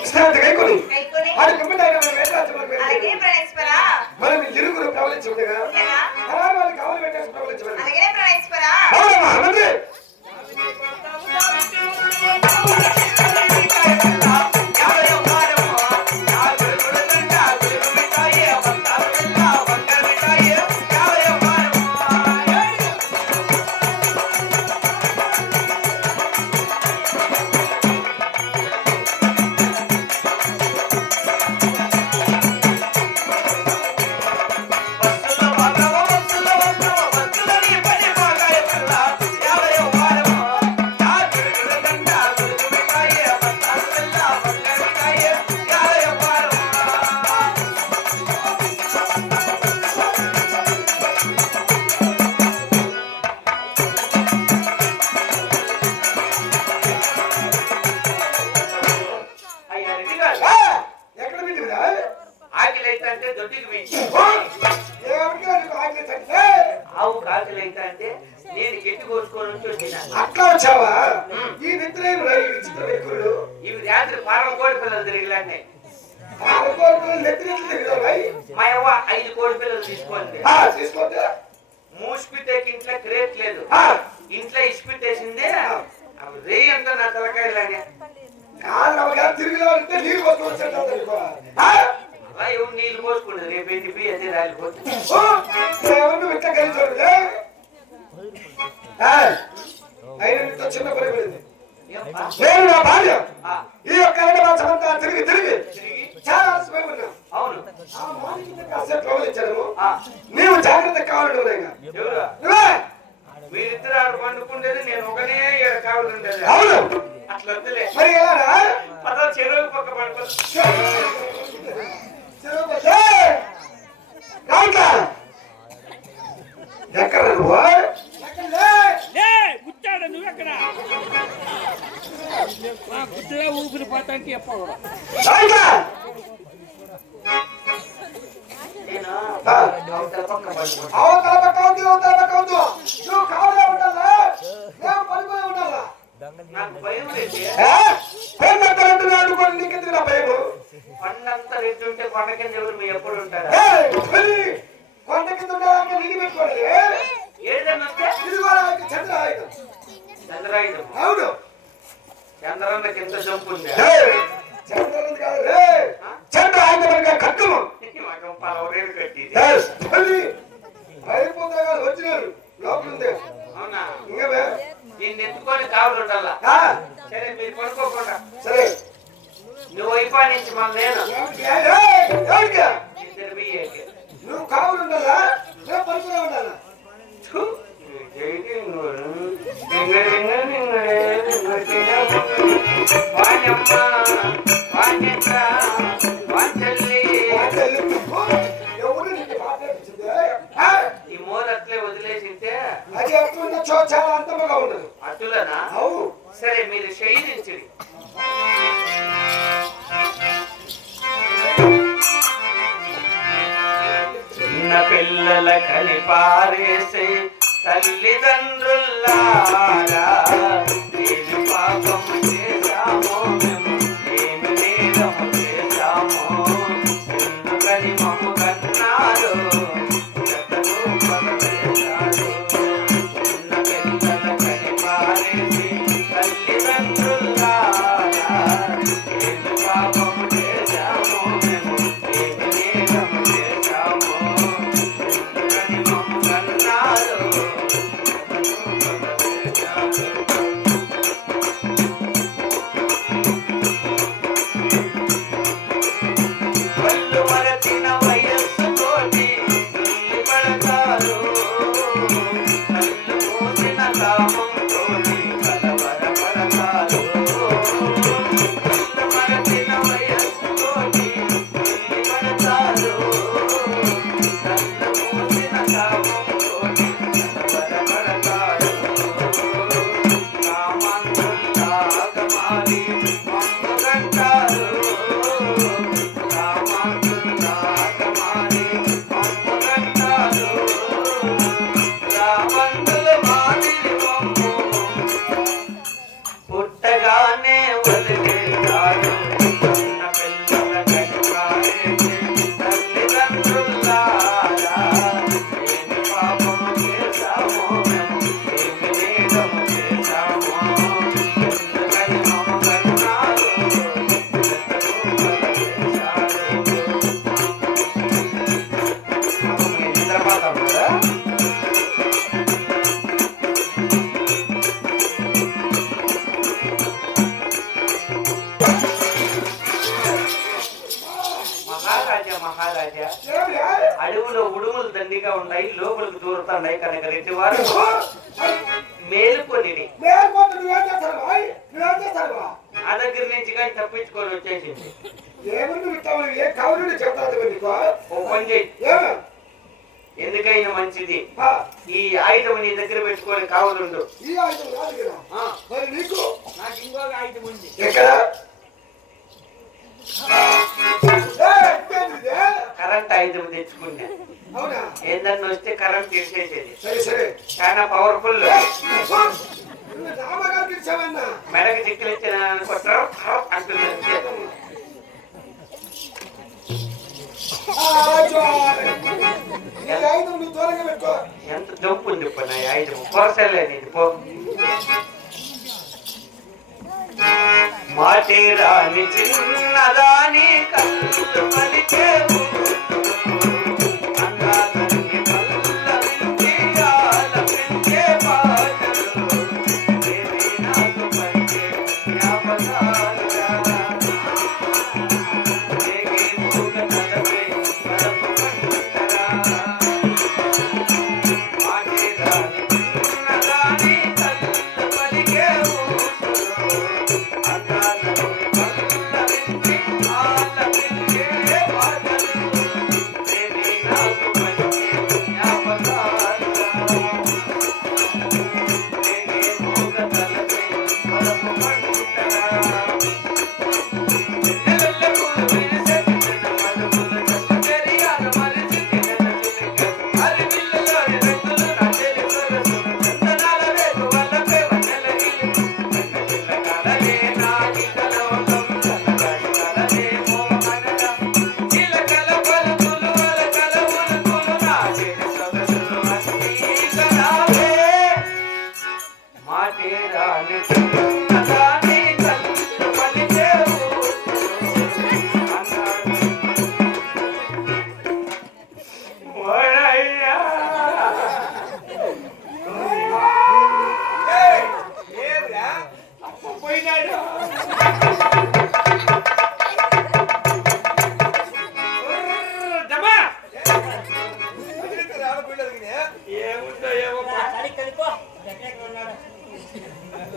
విశ్రాంతి కైకొని వారి కుమ్మిదైన మన వేదరాజులకు వెళ్ళి మనం ఇరుగురు ప్రవలించి ఉండగా అలాగే వాళ్ళు కావాలి పెట్టేసి ప్రవలించమని దొడ్డికి చస్తే? ఆవు ఆకలి అయితే అంటే నేను గట్టి కోసుకొని వచ్చి వచ్చిన అట్లా వచ్చావా? ఈ రా ఇవి రాత్రి పారం కోడి పిల్లలు తిరిగిలాంటి మా అవ్వ ఐదు కోడి పిల్లలు తీసుకుంది. తీసుకోవద్దా మూసిపిట్టేకి ఇంట్లో క్రేట్ లేదు. ఇంట్లో ఇసిపిట్టేసింది రేయి అంతా నా తలకాయలానే కాదు నమ్మగా తిరిగి అంటే నీళ్ళు ఎవరు నీళ్ళు పోసుకుంది రేపు ఎండిపి అదే రాలిపోతుంది విట్ట కలిసి అయిన చిన్న ఏమ్మా? నేను నా భార్య. ఈ యొక్క తిరిగి తిరిగి చాలా అవును. ఆ మార్నింగ్ కాసేపు ఆ, నీవు జాగ్రత్త నువ్వే మీరిద్దరు ఆడ పండుకుండేది నేను ఒకనే కావాలండేది అవును. అట్లా మరి ఎలా? పదో చెరువు పక్క పడుకో? ఎక్కడ నువ్వు లే గుచ్చాడు నువ్వెక్కడ ఆ గుడ్డలో ఊపిరి? నేను ఆ. అవతల పక్క అవతల పక్క ఉంది, అవతల పక్క ఉంది. నువ్వు కావాలే ఉండాలా నేను పడిపోయి ఉండాలా నాకు భయం లేదు ఏ? పెన్నెత్తలంటే అనుకోని నీకెందుకు నా భయము పండంతా రెడ్డి ఉంటే కొండ కింద ఎవరు ఎప్పుడు ఉంటారా? కొండ కింద ఉండాలంటే నిలిపెట్టుకోండి వాణ్యక్క, వాణ్యల్లి. ఎవరు నీకు మాట్లాడించింది ఆ? ఈ మూల అట్లే వదిలేసింటే అది ఎట్లుందో చో చాలా అందంగా ఉండదు అటులనా సరే మీరు శయనించండి పిల్లల కని పారేసే తల్లిదండ్రుల్లారా నేను పాపం ఉన్నాయి లోపలికి దూరుతున్నాయి కనుక రెడ్డి వారు మేలుకొని దగ్గర నుంచి కానీ తప్పించుకొని వచ్చేసింది? ఎందుకైనా మంచిది. ఈ ఆయుధం నీ దగ్గర పెట్టుకొని కావాలండు. ఈ ఆయుధం నీకు? ఇంకొక ఐదు ఉంది. ఎక్కడ? కరెంట్ ఆయుధం తెచ్చుకున్నా. ఏందన్నా వస్తే కరెంట్ తీసేసేది. చాలా పవర్ఫుల్ మెడకి చిక్కులు ఇచ్చిన ఎంత జంపు ఉంది ఇప్పుడు నా ఆయుధం కొరసలేదు ఇది పో. మాటే రాని చిన్నదాని కళ్ళు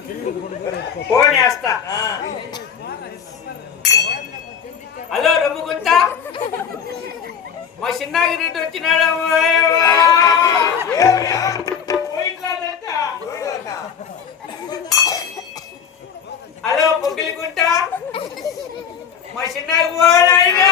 ఫోన్ చేస్తా హలో రమ్ముకుంట మా చిన్నాగి రెడ్డి వచ్చినాడు? హలో పొగిలికుంట మా చిన్నాగి పోనాయినా